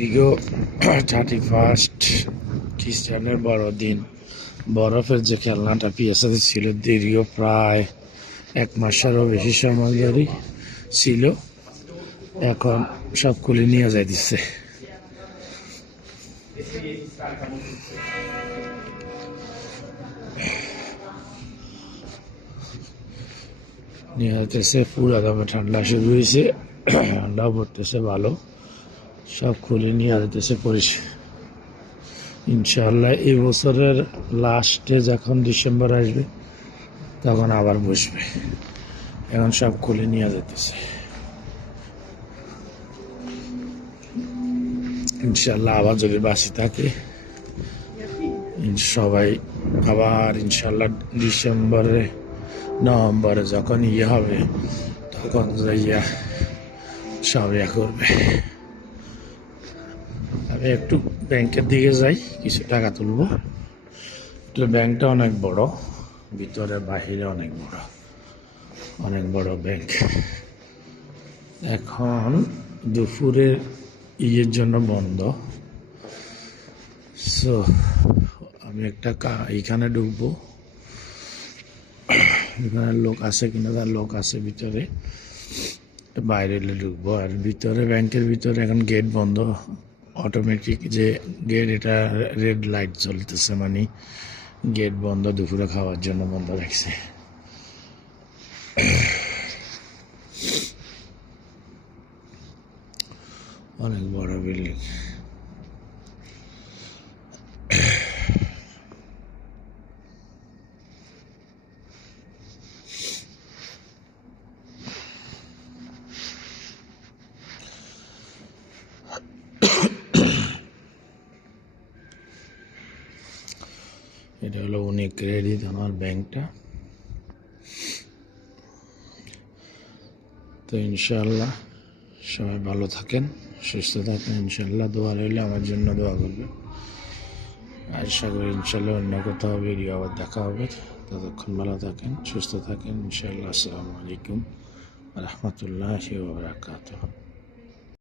দীর্ঘ 31 খ্রিস্টানের বড়দিন বরফের যে খেলনাটা পিএসএতে ছিল দীর্ঘ প্রায় 1 মাসেরও বেশি সময় ধরে ছিল, এখন সব খুলে নিয়ে যাইতেছে। নিয়ে যাইতেছে, পুরা দামে ঠান্ডা শুরু হয়েছে, ঠান্ডা পড়তেছে ভালো, সব খুলে নিয়ে যেতেছে পরিষ্কার। ইনশাআল্লাহ এই বছরের লাস্টে যখন ডিসেম্বর আসবে তখন আবার বসবে। এখন সব খুলে নিয়ে যেতেছে ইনশাআল্লাহ। আবার যদি বাসি থাকে সবাই আবার ইনশাআল্লাহ ডিসেম্বরে নভেম্বরে যখন হবে তখন যাইয়া সব করবে। আমি একটু ব্যাংকের দিকে যাই, কিছু টাকা তুলব। ব্যাংকটা অনেক বড়, ভিতরে বাহিরে অনেক বড় ব্যাংক। এখন দুপুরের ইয়ের জন্য বন্ধ, সো আমি একটা এখানে ঢুকবো। এখানে লোক আছে কিনা, তার লোক আছে ভিতরে, বাইরে ঢুকবো। আর ভিতরে ব্যাংকের ভিতরে এখন গেট বন্ধ, অটোমেটিক যে গেট, এটা রেড লাইট চলতেছে, মানে গেট বন্ধ, দুপুরে খাওয়ার জন্য বন্ধ রাখছে। অনেক বড় বিল্ডিং। এটা হলো UniCredit আমার ব্যাংকটা। তো ইনশাআল্লাহ সবাই ভালো থাকেন, সুস্থ থাকেন। ইনশাআল্লাহ দোয়া রইলে আমার জন্য দোয়া করবেন। আশা করি ইনশাআল্লাহ অন্য কোথাও ভিডিও আবার দেখা হবে। ততক্ষণ ভালো থাকেন, সুস্থ থাকেন ইনশাআল্লাহ। আসসালামু আলাইকুম ওয়া রাহমাতুল্লাহি ওয়া বারাকাতুহু।